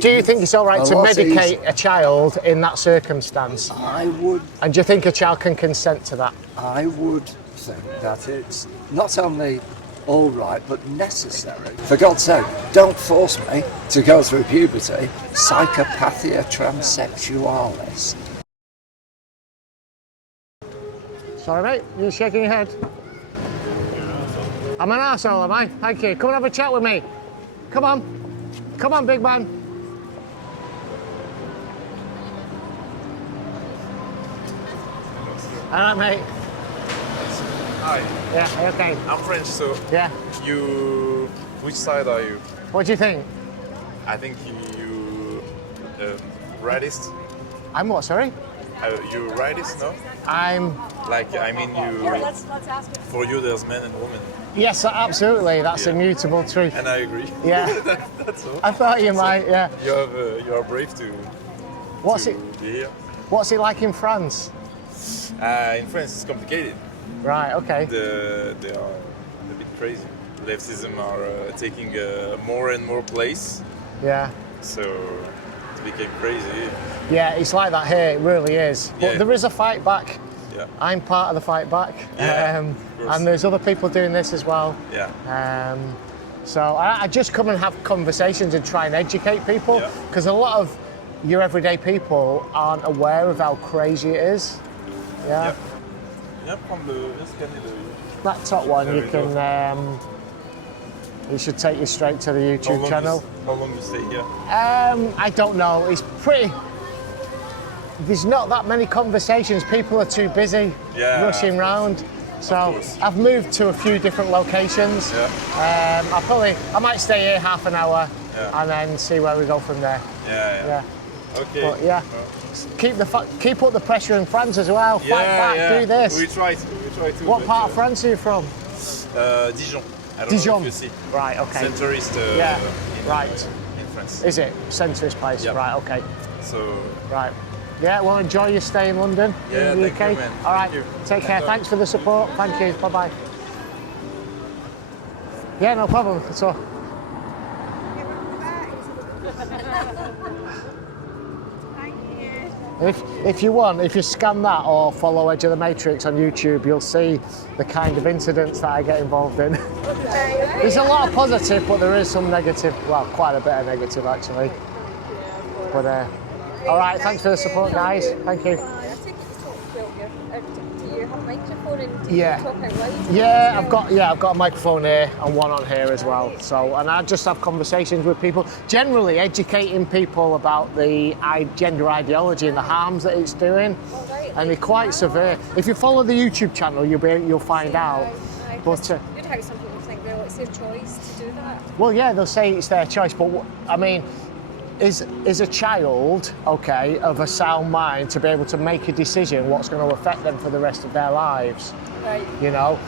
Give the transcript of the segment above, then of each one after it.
Do you think it's all right to medicate a child in that circumstance? I would. And do you think a child can consent to that? I would think that it's not only all right, but necessary. For God's sake, don't force me to go through puberty. Psychopathia Transsexualis. Sorry, mate, you're shaking your head. I'm an arsehole, am I? Thank you. Come and have a chat with me. Come on. Come on, big man. All right, mate. Hi. Yeah, okay. I'm French, so yeah. You, which side are you? What do you think? I think you rightist. I'm what, sorry? You rightist, no? I'm... Like, I mean, for you there's men and women. Yes, absolutely. That's immutable truth. And I agree. Yeah. That's all. I thought you might, yeah. You are brave to be here. What's it like in France? In France it's complicated. Right, okay. They are a bit crazy. Leftism are taking more and more place. Yeah. So it became crazy. Yeah, it's like that here, it really is. But there is a fight back. Yeah. I'm part of the fight back. Yeah, and there's other people doing this as well. Yeah. So I just come and have conversations and try and educate people, because a lot of your everyday people aren't aware of how crazy it is. Yeah. That top one, you can. It should take you straight to the YouTube channel. How long you stay here? I don't know. It's pretty. There's not that many conversations. People are too busy rushing round. So I've moved to a few different locations. Yeah. I might stay here half an hour and then see where we go from there. Yeah. Okay. But yeah, keep up the pressure in France as well. Fight back, do this. We try to. What part of France are you from? Dijon. I don't Dijon. know if you see. Right. Okay. Centrist. In France. Is it centrist place? Yep. Right. Okay. So. Right. Yeah. Well, enjoy your stay in London. In the UK. Thank you, man. All right. Thank you. Take care. Thanks for the support. Thank you. Bye bye. Yeah. No problem. That's all. If you scan that or follow Edge of the Matrix on YouTube, you'll see the kind of incidents that I get involved in. There's a lot of positive, but there is some negative, well, quite a bit of negative actually. But all right, thanks for the support, guys. Thank you. Do you have a microphone and you talk out loud? I've got a microphone here and one on here as well. So, and I just have conversations with people, generally educating people about the gender ideology and the harms that it's doing. And they're quite severe. If you follow the YouTube channel, you'll find out. But good how some people think, well, it's their choice to do that. Well, yeah, they'll say it's their choice, but I mean, is a child, okay, of a sound mind to be able to make a decision what's going to affect them for the rest of their lives? Right. You know?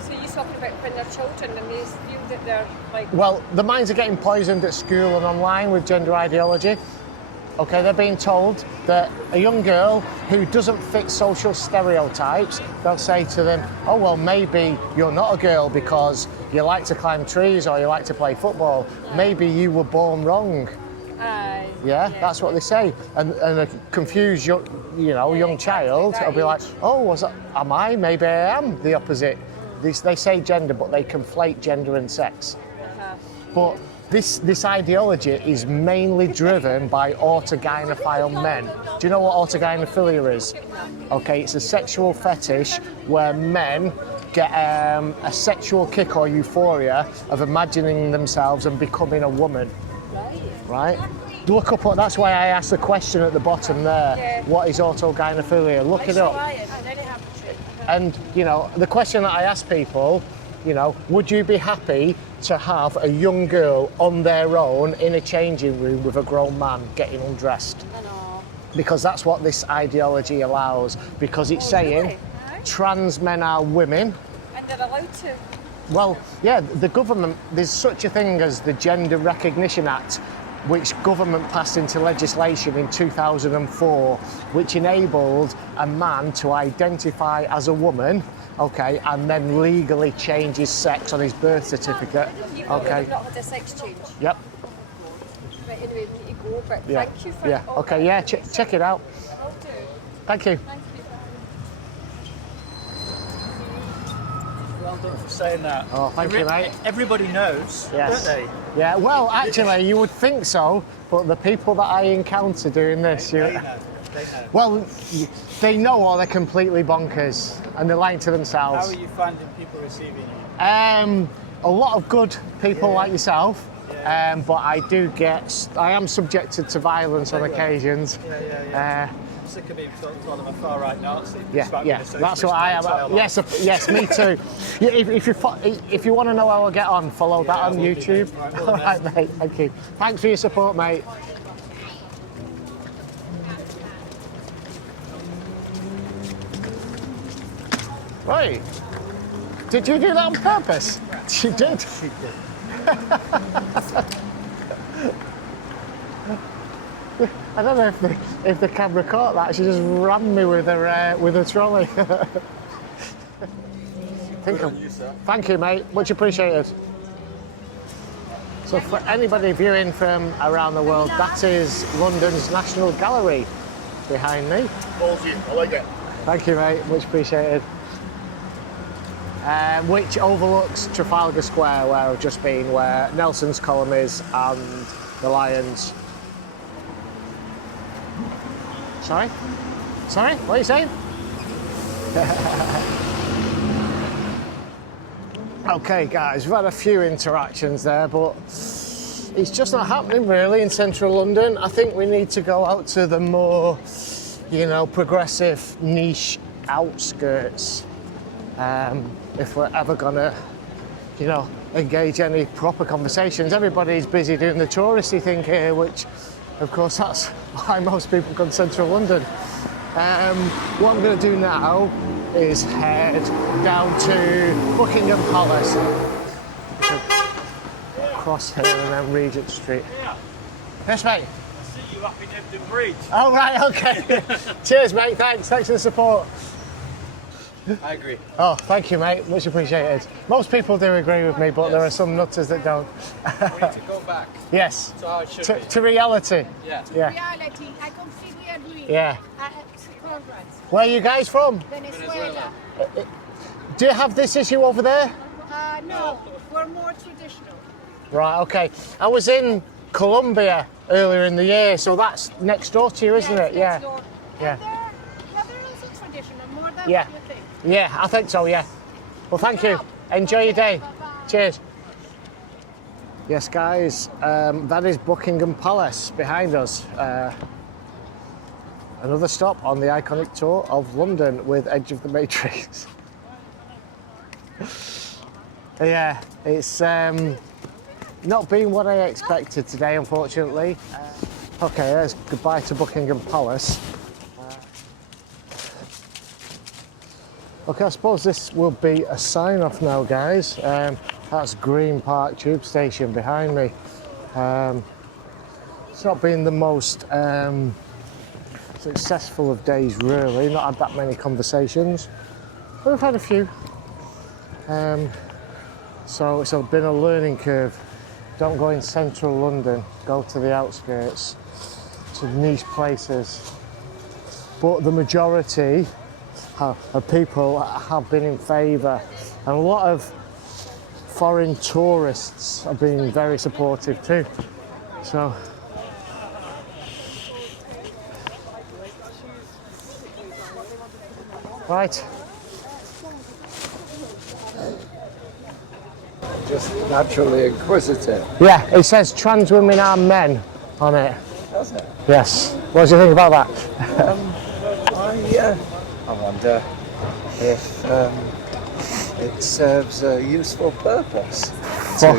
So you're talking about when they're children and they feel that they're like... Well, the minds are getting poisoned at school and online with gender ideology. Okay, they're being told that a young girl who doesn't fit social stereotypes, they'll say to them, oh, well, maybe you're not a girl because you like to climb trees or you like to play football. Maybe you were born wrong. Yeah, that's what they say. And a confused young child will be like, oh, am I? Maybe I am the opposite. They say gender, but they conflate gender and sex. But this ideology is mainly driven by autogynephile men. Do you know what autogynephilia is? Okay, it's a sexual fetish where men get a sexual kick or euphoria of imagining themselves and becoming a woman. Right? Look up, that's why I asked the question at the bottom there. Yeah. What is autogynephilia? Look it up. And, the question that I ask people, would you be happy to have a young girl on their own in a changing room with a grown man getting undressed? I know. Because that's what this ideology allows. Because it's saying trans men are women. And they're allowed to. Well, yeah, the government, there's such a thing as the Gender Recognition Act, which government passed into legislation in 2004, which enabled a man to identify as a woman, okay, and then legally change his sex on his birth certificate. You've not had a sex change? Yep. But anyway, we need to go, but Yeah. thank you for Yeah. all Okay. that. Yeah. Check it out. Will do. Thank you. Thank you. Well done for saying that. Oh, thank you, mate. Everybody knows, Yes. don't they? Yeah. Well, actually, you would think so, but the people that I encounter doing this, They know. They know. well, they know or they're completely bonkers and they're lying to How themselves. are you finding people receiving you? A lot of good people like yourself, but I am subjected to violence on occasions. Yeah. I'm sick of being told I'm a far right Nazi. Yeah, despite yeah, being a that's socialist what I my entire am. life. Yes, me too. If you want to know how I get on, follow that on I will do, YouTube. mate. Right, all All the right, best. mate. Thank you. Thanks for your support, mate. Right. Did you do that on purpose? She did. I don't know if the camera caught that. She just rammed me with her trolley. Thank you, mate. Much appreciated. So for anybody viewing from around the world, that is London's National Gallery behind me. Ballsy, I like it. Thank you, mate. Much appreciated. Which overlooks Trafalgar Square, where I've just been, where Nelson's column is, and the Lions. Sorry? Sorry? What are you saying? Okay, guys, we've had a few interactions there, but it's just not happening really in central London. I think we need to go out to the more, progressive niche outskirts if we're ever gonna, engage any proper conversations. Everybody's busy doing the touristy thing here, which, of course, that's why most people come to central London. What I'm going to do now is head down to Buckingham Palace, cross here and then Regent Street. Yes, mate. See you up in Ebden Bridge. Oh, right, okay. Cheers, mate. Thanks for the support. I agree. Oh, thank you, mate. Much appreciated. Most people do agree with me, but there are some nutters that don't. We need to go back Yes. to how it should be. To reality. Yeah. Yeah. Reality, I can see we are doing. Yeah. Congrats. Where are you guys from? Venezuela. Do you have this issue over there? No, we're more traditional. Right, okay. I was in Colombia earlier in the year, so that's next door to you, isn't it? Yeah. Next door. Yeah. And they're also traditional, more than Yeah. what you think. Yeah, I think so, yeah. Well, thank you. Enjoy your day. Bye-bye. Cheers. Yes, guys, that is Buckingham Palace behind us. Another stop on the iconic tour of London with Edge of the Matrix. Yeah, it's not been what I expected today, unfortunately. Okay, there's goodbye to Buckingham Palace. Okay, I suppose this will be a sign-off now, guys. That's Green Park Tube Station behind me. It's not been the most successful of days, really. Not had that many conversations, but we've had a few. So it's been a learning curve. Don't go in central London, go to the outskirts, to niche places. But the majority of people have been in favour, and a lot of foreign tourists have been very supportive too. So right. Just naturally inquisitive, Yeah, it says trans women are men on it. doesn't it? Yes. What do you think about that? I wonder if it serves a useful purpose To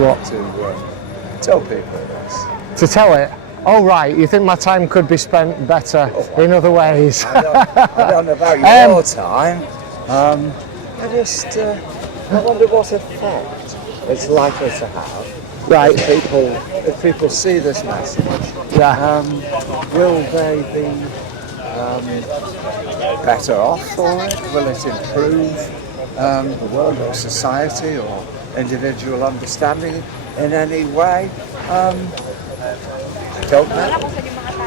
what? to tell people this. To tell it? Oh, right. You think my time could be spent better in other ways? I don't know about your time. I just I wonder what effect it's likely to have. Right. If people see this message, Yeah. will they be better off for it? Will it improve the world or society or individual understanding in any way? don't they?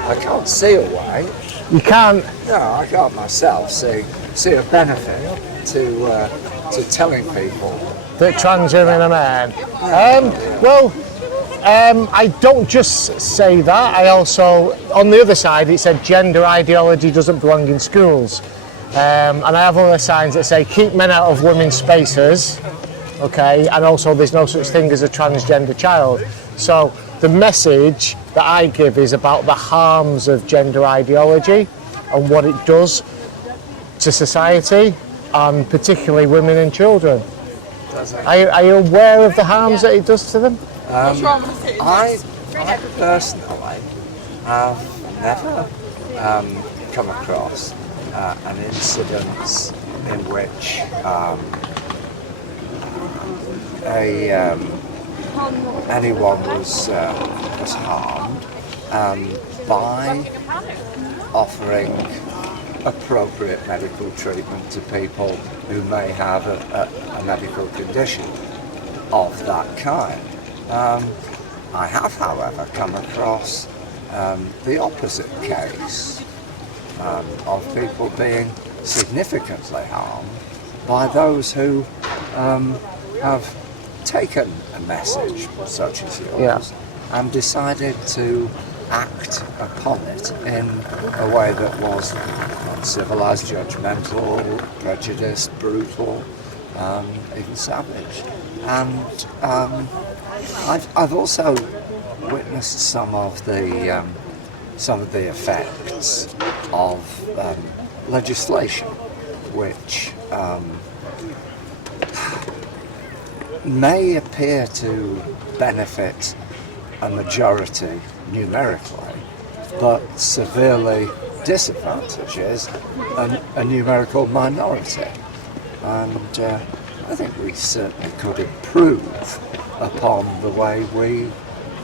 I can't see a way. You can't. No, I can't myself see a benefit to telling people. That trans women are men. I don't just say that. I also, on the other side, it said gender ideology doesn't belong in schools. And I have other signs that say keep men out of women's spaces. Okay, and also there's no such thing as a transgender child. So the message that I give is about the harms of gender ideology and what it does to society, and particularly women and children. Are you aware of the harms that it does to them? I personally have never come across an incident in which anyone was harmed by offering appropriate medical treatment to people who may have a medical condition of that kind. I have, however, come across the opposite case of people being significantly harmed by those who have taken a message such as yours and decided to act upon it in a way that was uncivilized, judgmental, prejudiced, brutal, even savage. And I've also witnessed some of the effects of legislation which may appear to benefit a majority numerically, but severely disadvantages a numerical minority. And I think we certainly could improve upon the way we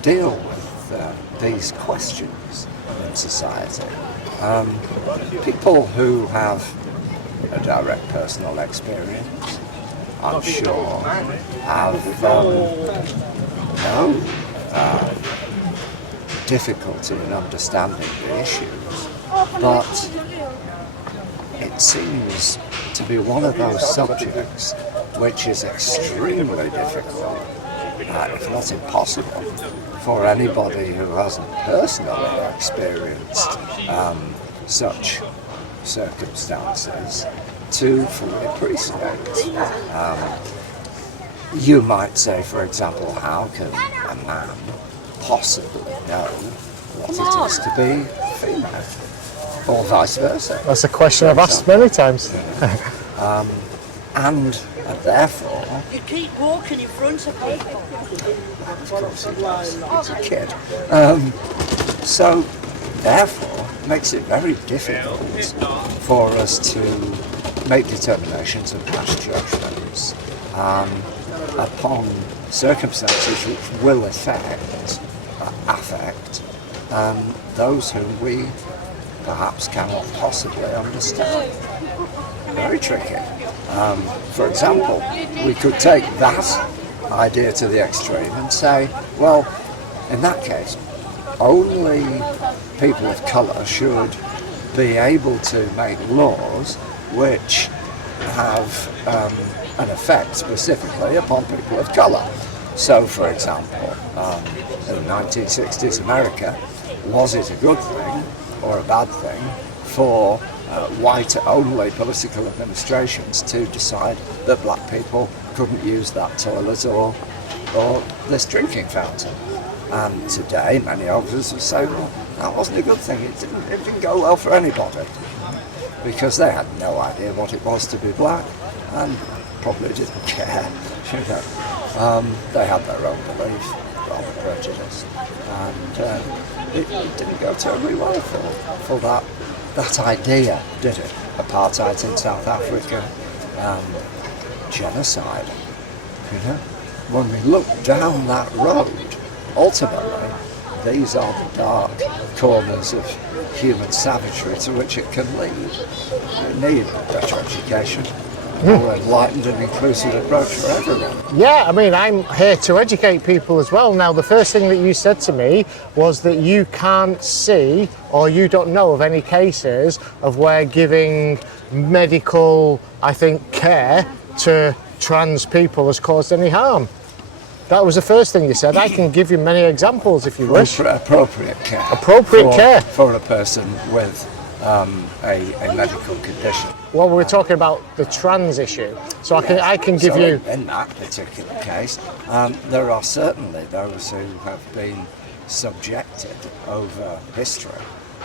deal with these questions in society. People who have a direct personal experience, I'm sure, have no difficulty in understanding the issues, but it seems to be one of those subjects which is extremely difficult, if not impossible, for anybody who hasn't personally experienced such circumstances to fully appreciate. You might say, for example, how can a man possibly know what it is to be female, or vice versa? That's a question I've asked many times. And therefore, you keep walking in front of people. Of course he does. He's a kid. So therefore, it makes it very difficult for us to make determinations and pass judgments upon circumstances which will affect those whom we perhaps cannot possibly understand. Very tricky. For example, we could take that idea to the extreme and say, well, in that case, only people of colour should be able to make laws which have an effect specifically upon people of colour. So, for example, in the 1960s America, was it a good thing or a bad thing for white-only political administrations to decide that black people couldn't use that toilet or this drinking fountain? And today, many of us would say, well, that wasn't a good thing. It didn't go well for anybody, because they had no idea what it was to be black and probably didn't care. You know, they had their own belief, rather prejudiced, and it didn't go terribly well for that idea, did it? Apartheid in South Africa, genocide. You know, when we look down that road, ultimately, these are the dark corners of human savagery to which it can lead. We need better education, more enlightened and inclusive approach for everyone. Yeah, I mean, I'm here to educate people as well. Now, the first thing that you said to me was that you can't see or you don't know of any cases of where giving medical, I think, care to trans people has caused any harm. That was the first thing you said. I can give you many examples if you wish. Appropriate care. Appropriate care. For a person with a medical condition. Well, we're talking about the trans issue, so I can give you. In that particular case, there are certainly those who have been subjected over history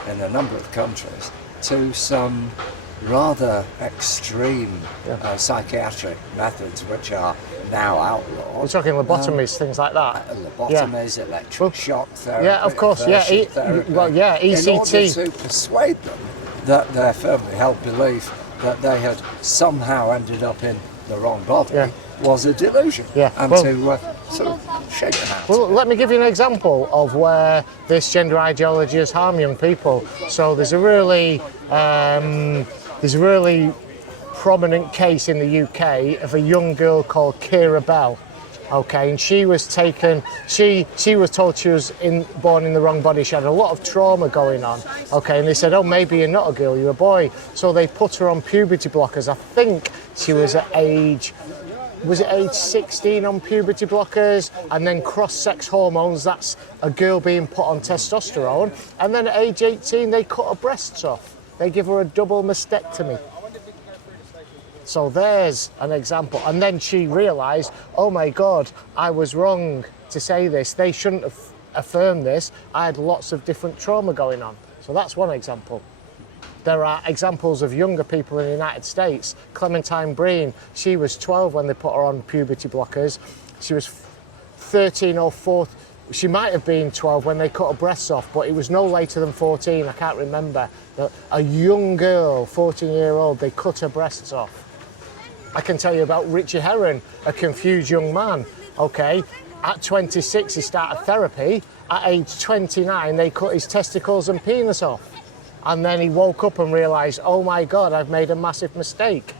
in a number of countries to some rather extreme psychiatric methods which are now outlawed. We're talking lobotomies, things like that. Lobotomies, electric shock therapy. Yeah, of course. Yeah, therapy, ECT. In order to persuade them that their firmly held belief that they had somehow ended up in the wrong body was a delusion. Yeah. And to sort of shake them out. Well, let me give you an example of where this gender ideology has harmed young people. So there's a really prominent case in the UK of a young girl called Kira Bell. Okay, and she was taken. She was told she was born in the wrong body. She had a lot of trauma going on. Okay, and they said, "Oh, maybe you're not a girl, you're a boy." So they put her on puberty blockers. I think she was at age 16 on puberty blockers, and then cross-sex hormones. That's a girl being put on testosterone. And then at age 18, they cut her breasts off. They give her a double mastectomy. So there's an example. And then she realised, oh my God, I was wrong to say this. They shouldn't have affirmed this. I had lots of different trauma going on. So that's one example. There are examples of younger people in the United States. Clementine Breen, she was 12 when they put her on puberty blockers. She was 13 or 14. She might have been 12 when they cut her breasts off, but it was no later than 14. I can't remember. A young girl, 14-year-old, they cut her breasts off. I can tell you about Richie Herron, a confused young man. Okay, at 26 he started therapy. At age 29 they cut his testicles and penis off. And then he woke up and realised, oh my God, I've made a massive mistake.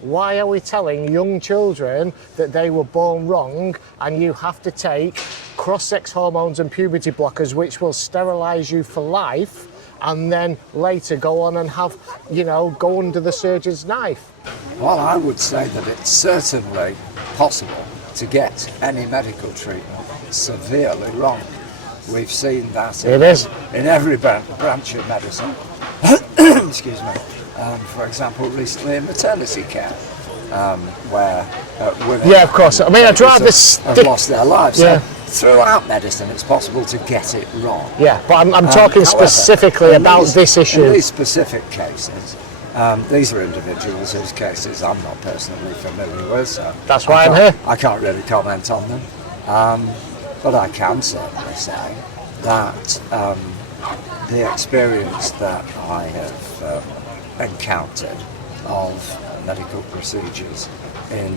Why are we telling young children that they were born wrong and you have to take cross-sex hormones and puberty blockers which will sterilise you for life, and then later go on and have, go under the surgeon's knife? Well, I would say that it's certainly possible to get any medical treatment severely wrong. We've seen that in every branch of medicine. Excuse me. For example, recently in maternity care, where women of course. I mean, I'd rather have lost their lives. Yeah. So throughout medicine, it's possible to get it wrong. Yeah, but I'm talking specifically about this issue. In these specific cases, these are individuals whose cases I'm not personally familiar with, so that's why I'm here. I can't really comment on them, but I can certainly say that the experience that I have encountered of medical procedures in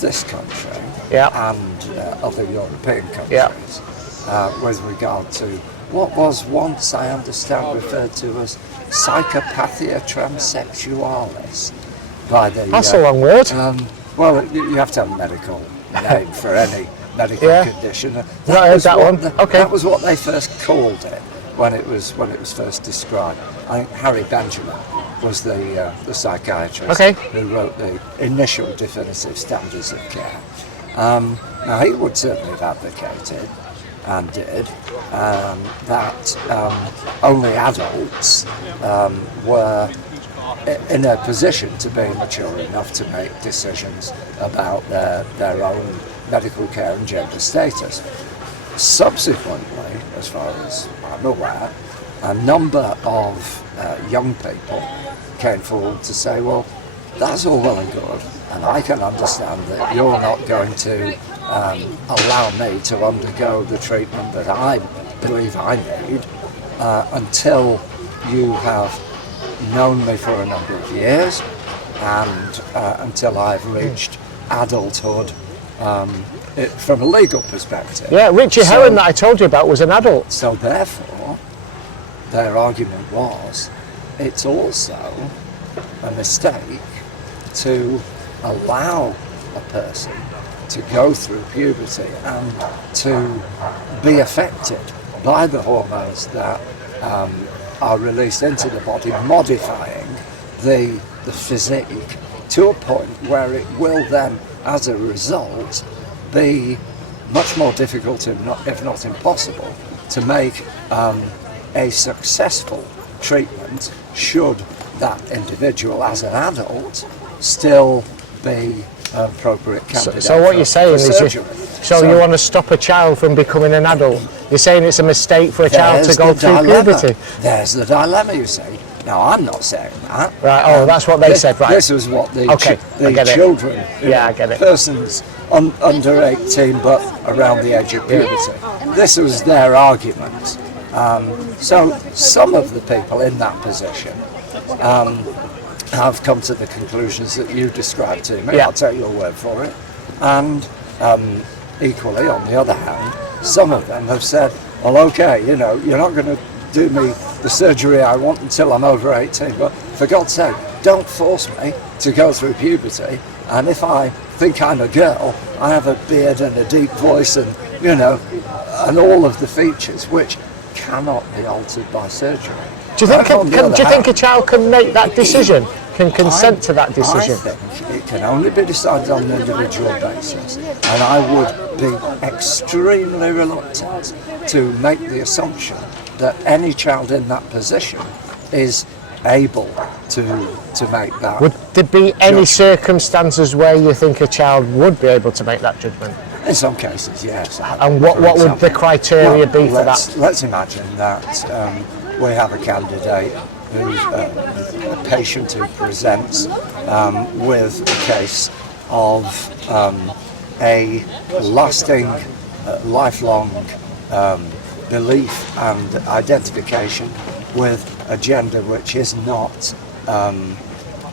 this country and other European countries with regard to what was once, I understand, referred to as Psychopathia Transsexualis by the... That's a long word. Well, you have to have a medical name for any medical condition. That was what they first called it when it was first described. I think Harry Benjamin was the psychiatrist who wrote the initial definitive standards of care. Now, he would certainly have advocated, and did, that only adults were in a position to be mature enough to make decisions about their own medical care and gender status. Subsequently, as far as I'm aware, a number of young people came forward to say, well, that's all well and good, and I can understand that you're not going to allow me to undergo the treatment that I believe I need until you have known me for a number of years and until I've reached adulthood from a legal perspective. Yeah, Richie Herron that I told you about was an adult. So therefore, their argument was, it's also a mistake to allow a person to go through puberty and to be affected by the hormones that are released into the body, modifying the physique to a point where it will then, as a result, be much more difficult, if not impossible, to make a successful treatment should that individual as an adult still be an appropriate candidate. So what you're saying is you want to stop a child from becoming an adult. You're saying it's a mistake for a child to go through puberty. There's the dilemma, you see. Now, I'm not saying that. Right, that's what they said, right. This was what the the children, I get it. persons under 18 but around the age of puberty. This was their argument. So some of the people in that position have come to the conclusions that you described to me. I'll take your word for it. And equally, on the other hand, some of them have said, well, okay, you're not going to do me the surgery I want until I'm over 18, but for God's sake, don't force me to go through puberty. And if I think I'm a girl, I have a beard and a deep voice and, and all of the features which cannot be altered by surgery. Do you think a child can make that decision? Can consent to that decision? I think it can only be decided on an individual basis, and I would be extremely reluctant to make the assumption that any child in that position is able to make that. Would there be any circumstances where you think a child would be able to make that judgment? In some cases, yes. And what would the criteria be for that? Let's imagine that we have a candidate who's a patient who presents with a case of a lasting, lifelong belief and identification with a gender which is not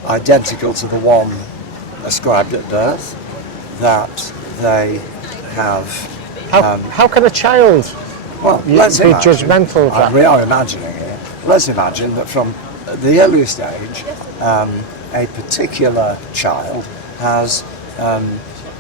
identical to the one ascribed at birth, that they have... How can a child be judgmental of that? We are imagining it. Let's imagine that from the earliest age, a particular child has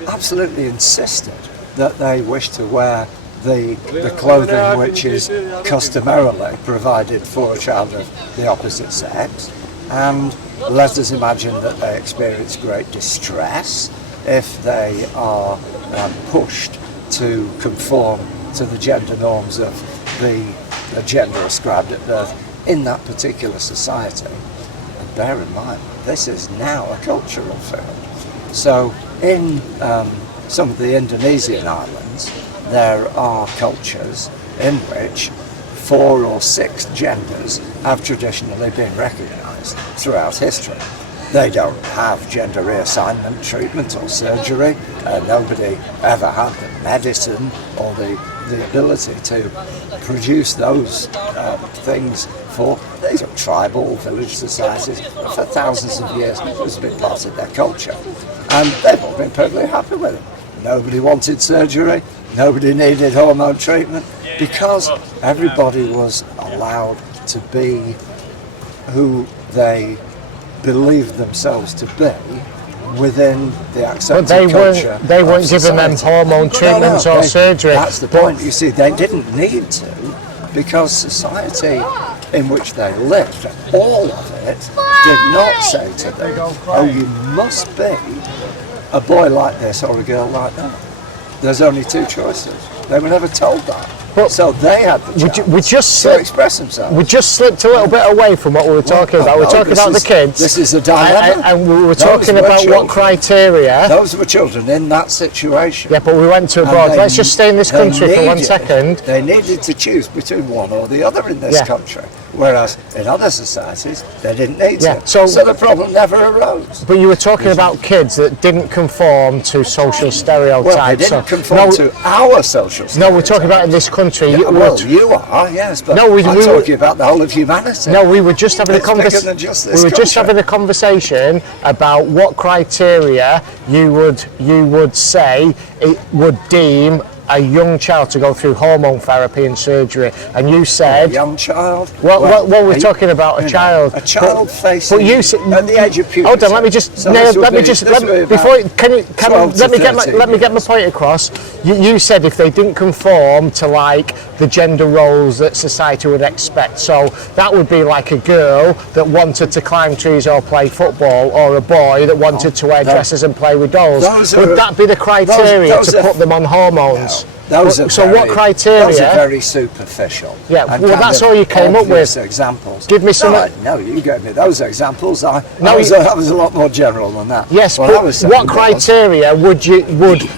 absolutely insisted that they wish to wear the clothing which is customarily provided for a child of the opposite sex, and let us imagine that they experience great distress if they are pushed to conform to the gender norms of the gender ascribed at birth in that particular society. And bear in mind, this is now a cultural field. So in some of the Indonesian islands, there are cultures in which 4 or 6 genders have traditionally been recognised throughout history. They don't have gender reassignment treatment or surgery. Nobody ever had the medicine or the ability to produce those things for these are tribal village societies. For thousands of years, this has been part of their culture. And they've all been perfectly happy with it. Nobody wanted surgery. Nobody needed hormone treatment because everybody was allowed to be who they believed themselves to be within the accepted culture. They weren't giving them hormone treatments or surgery. That's the point. You see, they didn't need to because society in which they lived, all of it, did not say to them, oh, you must be a boy like this or a girl like that. There's only 2 choices. They were never told that. But so they had the chance to express themselves. We just slipped a little bit away from what we were talking about. We were talking about the kids. This is a dilemma. And we were talking about what criteria. Those were children in that situation. Yeah, but we went to abroad. Let's just stay in this country for 1 second. They needed to choose between one or the other in this country. Whereas in other societies, they didn't need to. So the problem never arose. But you were talking about kids that didn't conform to social stereotypes. Well, they didn't conform to our social stereotypes. No, we're talking about in this country. Yeah, you are, yes, but I'm talking about the whole of humanity. No, we were just having a conversation. Just having a conversation about what criteria you would say it would deem a young child to go through hormone therapy and surgery, and you said... A young child? Well, we're talking about a child. A child facing but you said, at the age of puberty. Hold on, let me get my point across. You said if they didn't conform to like the gender roles that society would expect, so that would be like a girl that wanted to climb trees or play football, or a boy that wanted to wear dresses and play with dolls. Would that be the criteria to put them on hormones? What criteria? Those are very superficial. Yeah, well, that's all you came up with. Examples. Give me some. No, you gave me those examples. That was a lot more general than that. Yes, but what criteria would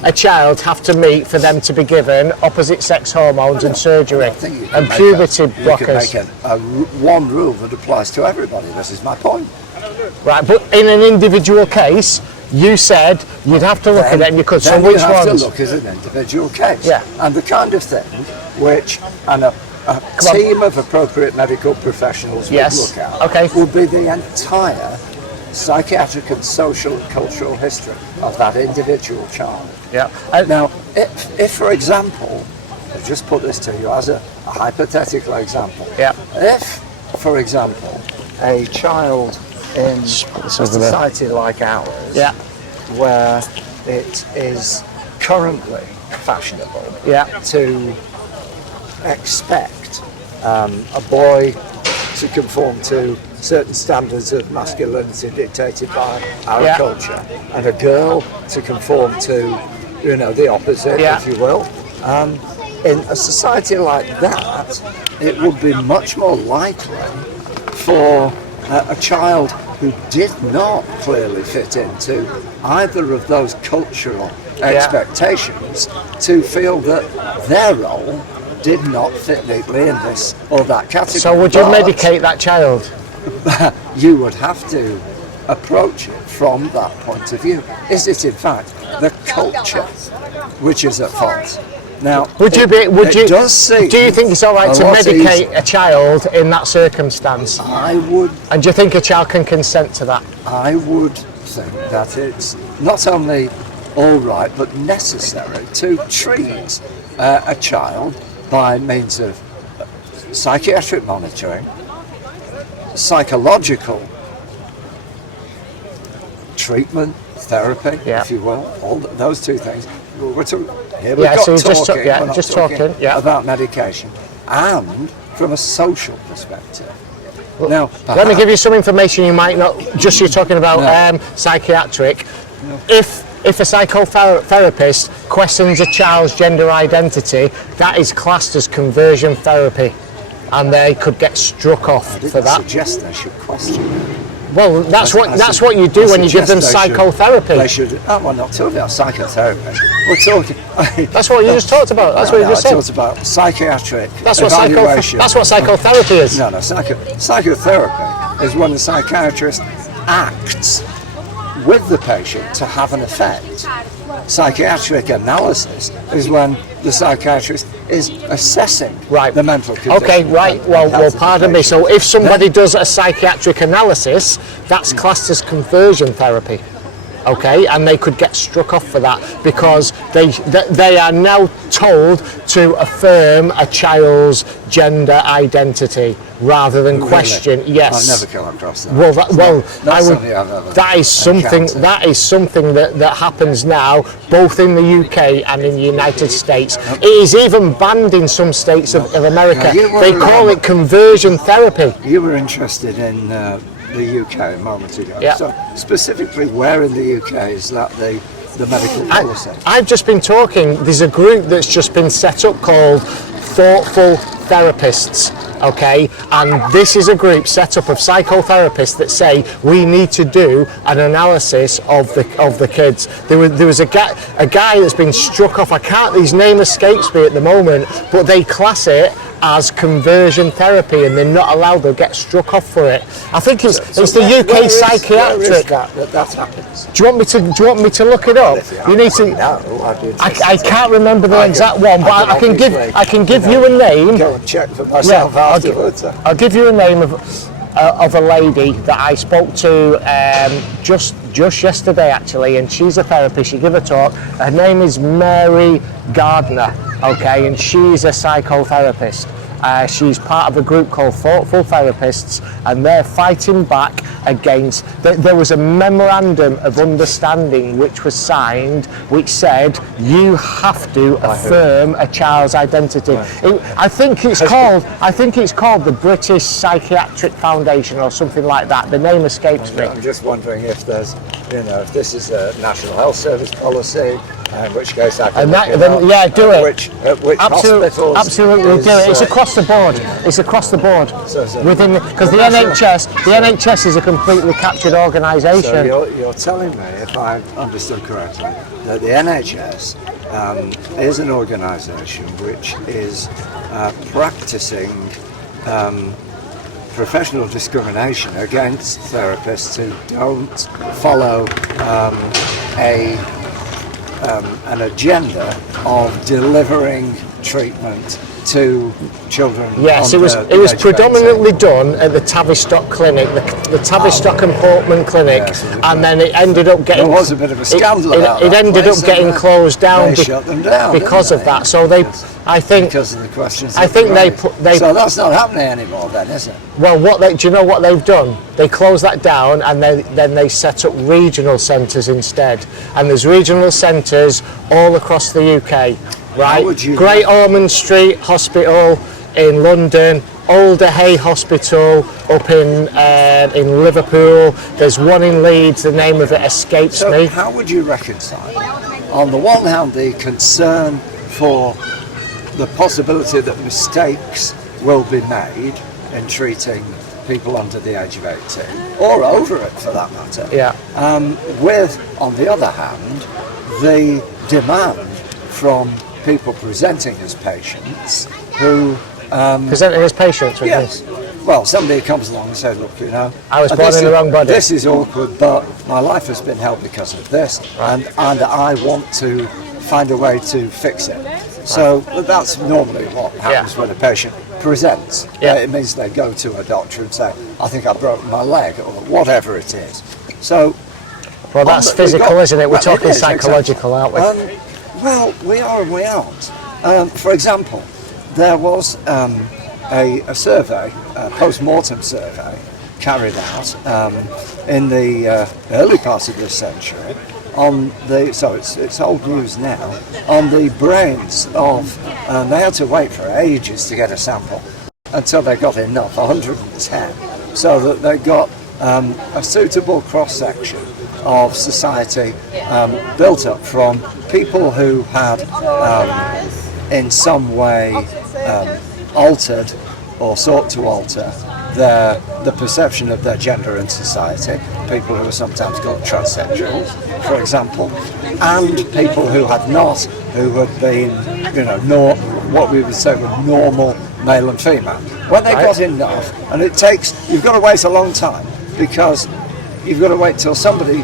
a child have to meet for them to be given opposite sex hormones and surgery and puberty blockers? You can make one rule that applies to everybody. This is my point. Right, but in an individual case, you said you'd have to look at it and you could. So which have ones? to look at an individual case. Yeah. And the kind of thing which a team of appropriate medical professionals would look at would be the entire psychiatric and social and cultural history of that individual child. Yeah. Now, if for example, I'll just put this to you as a hypothetical example. Yeah. If, for example, a child in a society like ours, where it is currently fashionable to expect a boy to conform to certain standards of masculinity dictated by our culture, and a girl to conform to, the opposite, if you will. In a society like that, it would be much more likely for a child who did not clearly fit into either of those cultural expectations to feel that their role did not fit neatly in this or that category. So would you medicate that child? You would have to approach it from that point of view. Is it in fact the culture which is at fault? Now, do you think it's all right to medicate a child in that circumstance? I would. And do you think a child can consent to that? I would think that it's not only all right but necessary to treat a child by means of psychiatric monitoring, psychological treatment, therapy, if you will, all those two things. We're talking about medication, and from a social perspective. Well, now, let me give you some information you might not. You're talking about psychiatric. If a psychotherapist questions a child's gender identity, that is classed as conversion therapy, and they could get struck off for that. I suggest they should question it. Well, that's what you do when you give them psychotherapy. They should. We're not talking about psychotherapy. We're talking. That's what you just talked about. That's what you just said. I talked about psychiatric evaluation. That's what psychotherapy is. No, psychotherapy is when the psychiatrist acts with the patient to have an effect. Psychiatric analysis is when the psychiatrist is assessing the mental condition. Okay, right. Well, pardon me. So if somebody does a psychiatric analysis, that's classed as conversion therapy. Okay, and they could get struck off for that because they are now told to affirm a child's gender identity rather than question. Yes, I've never come across that. That is something that happens now, both in the UK and in the United States. It is even banned in some states of America. They call it conversion therapy. You were interested in the UK a moment ago. Yeah. So specifically, where in the UK is that the medical policy? I've just been talking. There's a group that's just been set up called Thoughtful Therapists. Okay, and this is a group set up of psychotherapists that say we need to do an analysis of the kids. There was a guy that's been struck off. His name escapes me at the moment, but they class it as conversion therapy, and they're not allowed. They'll get struck off for it. I think it's the UK psychiatric. That happens. Do you want me to look it up? You need to. I can't remember the exact one, but I can give you a name. Go and check for myself afterwards. I'll give you a name of a lady that I spoke to just yesterday actually, and she's a therapist. She gave a talk. Her name is Mary Gardner, okay, and she's a psychotherapist. She's part of a group called Thoughtful Therapists, and they're fighting back against. There was a memorandum of understanding which was signed, which said you have to affirm a child's identity. I think it's called the British Psychiatric Foundation or something like that. The name escapes me. I'm just wondering if there's, if this is a National Health Service policy. In which case I can do it. Which hospitals absolutely do it. It's across the board. It's across the board. Because the NHS is a completely captured organisation. So you're telling me, if I understood correctly, that the NHS is an organisation which is practising professional discrimination against therapists who don't follow an agenda of delivering treatment to children. Yes, it was predominantly done at the Tavistock Clinic, the Tavistock and Portman Clinic, and then it ended up getting. There was a bit of a scandal. It ended up getting closed down. They shut them down because of that. So they, I think, because of the questions. I think they. So that's not happening anymore, then, is it? Well, do you know what they've done? They closed that down, and then they set up regional centres instead. And there's regional centres all across the UK. Right, Great Ormond Street Hospital in London, Alder Hay Hospital up in Liverpool. There's one in Leeds. The name of it escapes me. How would you reconcile, on the one hand, the concern for the possibility that mistakes will be made in treating people under the age of 18, or over it for that matter? Yeah. With, on the other hand, the demand from people presenting as patients who... presenting as patients? Yes. Well, somebody comes along and says, look, I was born in the wrong body. This is awkward, but my life has been held because of this, and I want to find a way to fix it. So that's normally what happens when a patient presents. It means they go to a doctor and say, I think I've broken my leg, or whatever it is. So... Well, that's physical, isn't it? We're talking psychological, aren't we? Well, we are and we aren't. For example, there was a survey, a post-mortem survey, carried out in the early part of this century on the, so it's old news now, on the brains of, they had to wait for ages to get a sample until they got enough, 110, so that they got a suitable cross-section of society built up from people who had in some way altered or sought to alter the perception of their gender in society, people who are sometimes called transsexuals, for example, and people who had not, who had been, what we would say were normal male and female. When they got enough, and you've got to wait a long time, because you've got to wait till somebody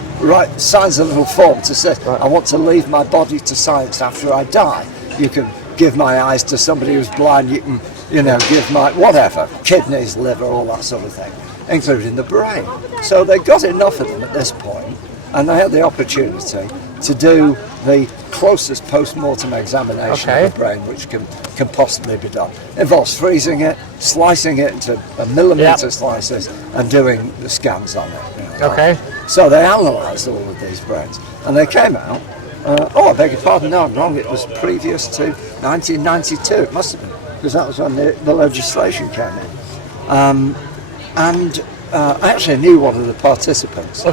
signs a little form to say, I want to leave my body to science after I die. You can give my eyes to somebody who's blind, you can, give my, whatever, kidneys, liver, all that sort of thing, including the brain. So they got enough of them at this point, and they had the opportunity to do the closest post-mortem examination of the brain which can possibly be done. It involves freezing it, slicing it into millimetre slices, and doing the scans on it. Okay. So they analysed all of these brains, and they came out, I beg your pardon, no, I'm wrong, it was previous to 1992, it must have been, because that was when the legislation came in. I actually knew one of the participants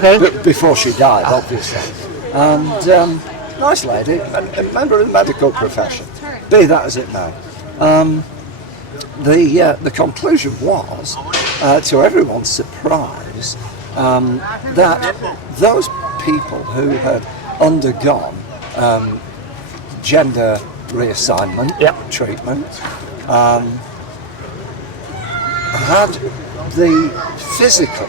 before she died, obviously. And nice lady, a member of the medical profession, be that as it may. The conclusion was, to everyone's surprise, that those people who had undergone gender reassignment treatment had the physical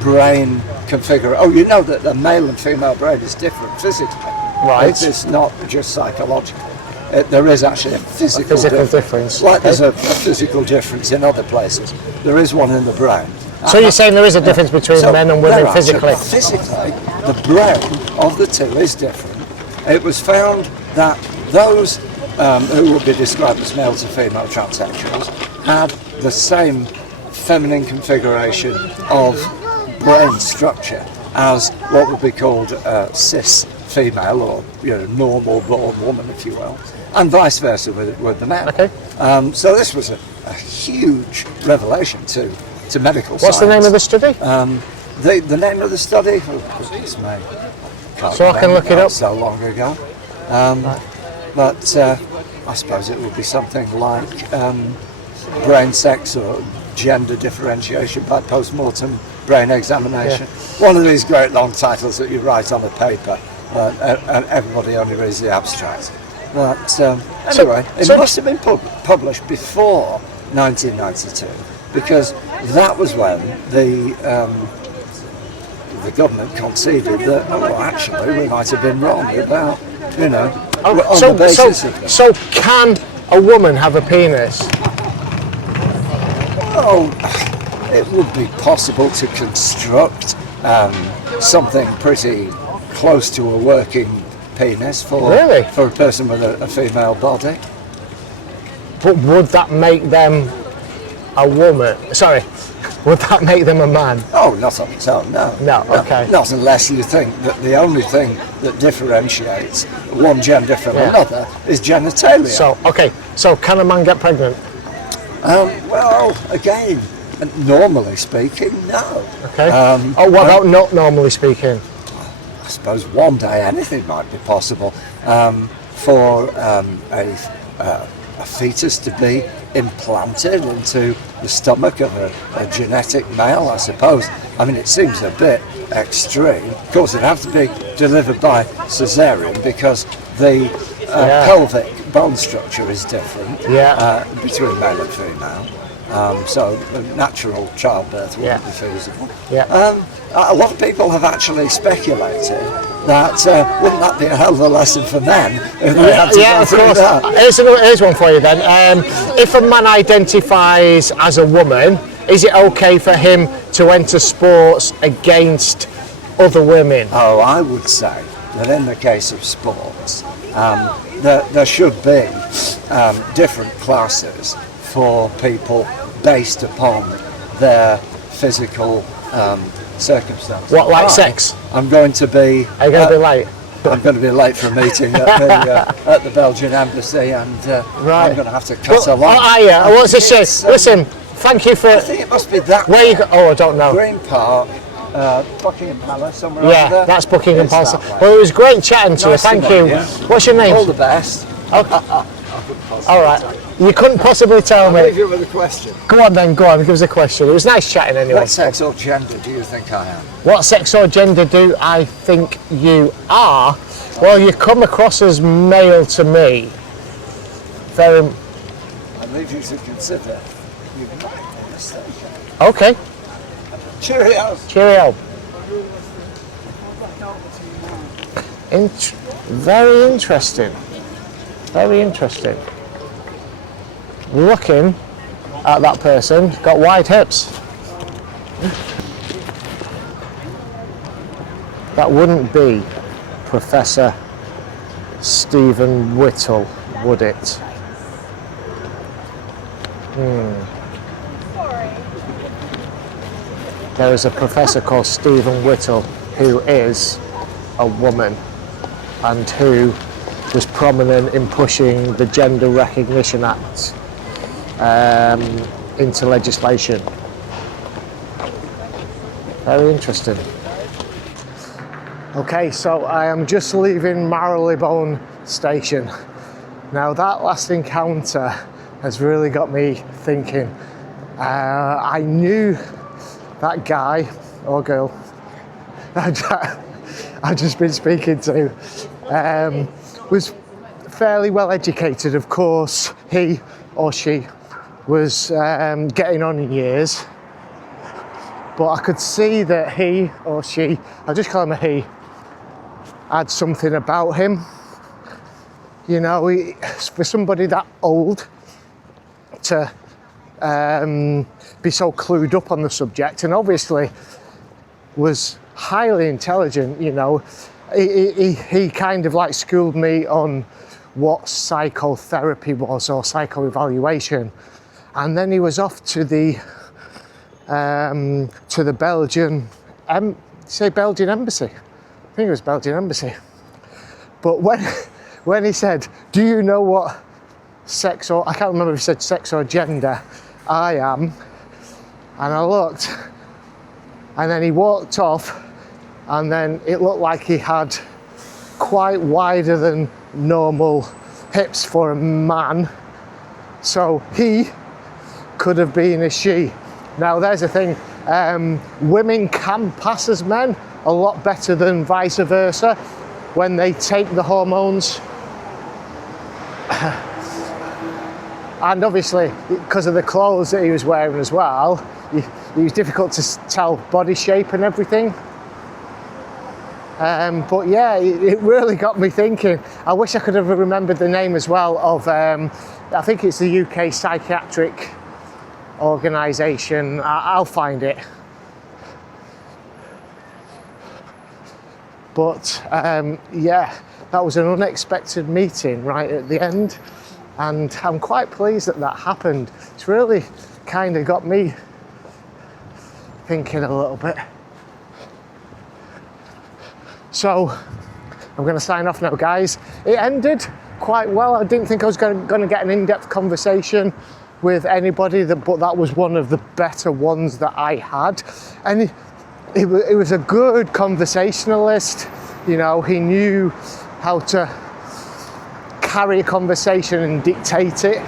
brain configuration. Oh, you know that the male and female brain is different physically. Right. It's not just psychological. There is actually a physical difference. Like there's a physical difference in other places. There is one in the brain. So you're saying there is a difference between men and women physically? Physically, the brain of the two is different. It was found that those who would be described as male to female transsexuals had the same feminine configuration of brain structure as what would be called cis female, or normal born woman, if you will, and vice versa with the men. Okay. So this was a huge revelation to medical science. What's the name of the study? The name of the study? Oh, goodness me. So I can look it up. So long ago. But I suppose it would be something like brain sex or gender differentiation by post-mortem brain examination. Yeah. One of these great long titles that you write on a paper, and everybody only reads the abstract. But anyway, it must have been published before 1992, because that was when the government conceded that, actually, we might have been wrong about, on the basis of that. So can a woman have a penis? Oh, it would be possible to construct something pretty close to a working penis for a person with a female body. But would that make them a woman? Sorry, would that make them a man? Oh, not on its own, no. No, okay. Not unless you think that the only thing that differentiates one gender from another is genitalia. So can a man get pregnant? Well, again, normally speaking, no. Okay. What about not normally speaking? I suppose one day anything might be possible. For a fetus to be implanted into the stomach of a genetic male, I suppose. I mean, it seems a bit extreme. Of course, it'd have to be delivered by cesarean, because the pelvic bone structure is different between male and female. So natural childbirth wouldn't be feasible. A lot of people have actually speculated that wouldn't that be a hell of a lesson for men if they had to go through that? Here's one for you then. If a man identifies as a woman, is it okay for him to enter sports against other women? Oh, I would say that in the case of sports, there should be different classes for people based upon their physical circumstances. What, like sex? I'm going to be... Are you going to be late? I'm going to be late for a meeting at the Belgian Embassy, and I'm going to have to cut along. I want to say, listen, thank you for... I think it must be that where you go? Oh, I don't know. Green Park, Buckingham Palace, somewhere over there. That's Buckingham Palace. That Well, it was great chatting to you. Thank you. What's your name? All the best. All right. You couldn't possibly tell me. I'll leave you with a question. Go on then, go on, give us a question. It was nice chatting anyway. What sex or gender do you think I am? What sex or gender do I think you are? Well, you come across as male to me. Very... I leave you to consider. You might be mistaken. Okay. Cheerio. Cheerio. Very interesting. Very interesting. Looking at that person, got wide hips. That wouldn't be Professor Stephen Whittle, would it? There is a professor called Stephen Whittle who is a woman and who was prominent in pushing the Gender Recognition Act into legislation. Very interesting. Okay, so I am just leaving Marylebone Station. Now that last encounter has really got me thinking. I knew that guy or girl I've just been speaking to was fairly well educated. Of course, he or she was getting on in years, but I could see that he or she, I'll just call him a he, had something about him. You know, for somebody that old to be so clued up on the subject, and obviously was highly intelligent, you know. He kind of like schooled me on what psychotherapy was, or psychoevaluation, and then he was off to the Belgian Belgian Embassy. I think it was Belgian Embassy. But when he said, "Do you know what sex," or I can't remember if he said sex or gender I am, and I looked, and then he walked off, and then it looked like he had quite wider than normal hips for a man, so he could have been a she. Now there's the thing, women can pass as men a lot better than vice versa when they take the hormones. And obviously, because of the clothes that he was wearing as well, it was difficult to tell body shape and everything. But yeah, it really got me thinking. I wish I could have remembered the name as well of, I think it's the UK Psychiatric Organisation. I'll find it. But yeah, that was an unexpected meeting right at the end, and I'm quite pleased that that happened. It's really kind of got me thinking a little bit. So I'm going to sign off now, guys. It ended quite well. I didn't think I was going to get an in-depth conversation with anybody, but that was one of the better ones that I had. And it was a good conversationalist. You know, he knew how to carry a conversation and dictate it,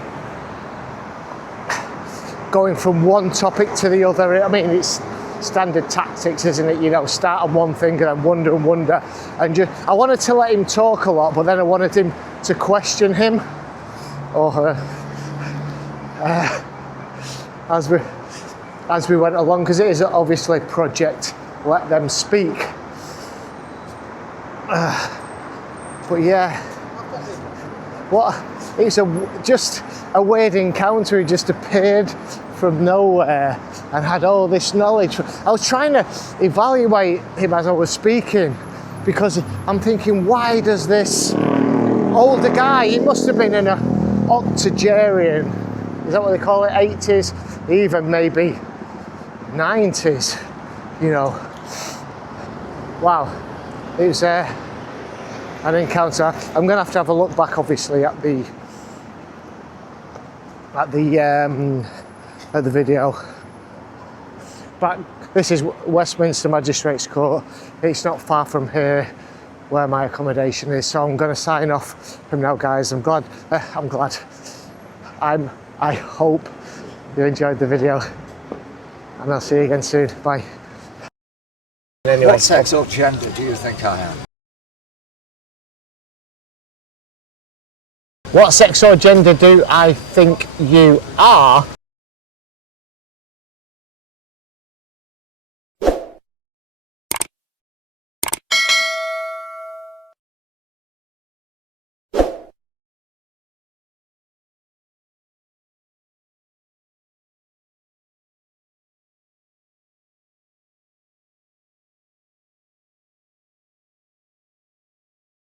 going from one topic to the other. I mean, it's standard tactics, isn't it? You know, start on one thing and then wonder and wonder. And just, I wanted to let him talk a lot, but then I wanted him to question him or her as we went along, because it is obviously Project Let Them Speak. But yeah, it's just a weird encounter. He just appeared from nowhere and had all this knowledge. I was trying to evaluate him as I was speaking, because I'm thinking, why does this older guy, he must have been in an octogenarian, is that what they call it, 80s, even maybe 90s, you know. Wow, it was an encounter. I'm going to have a look back, obviously, at the video. But this is Westminster Magistrates Court. It's not far from here where my accommodation is, so I'm going to sign off from now, guys. I hope you enjoyed the video, and I'll see you again soon. Bye. Anyway. What sex or gender do you think I am? What sex or gender do I think you are?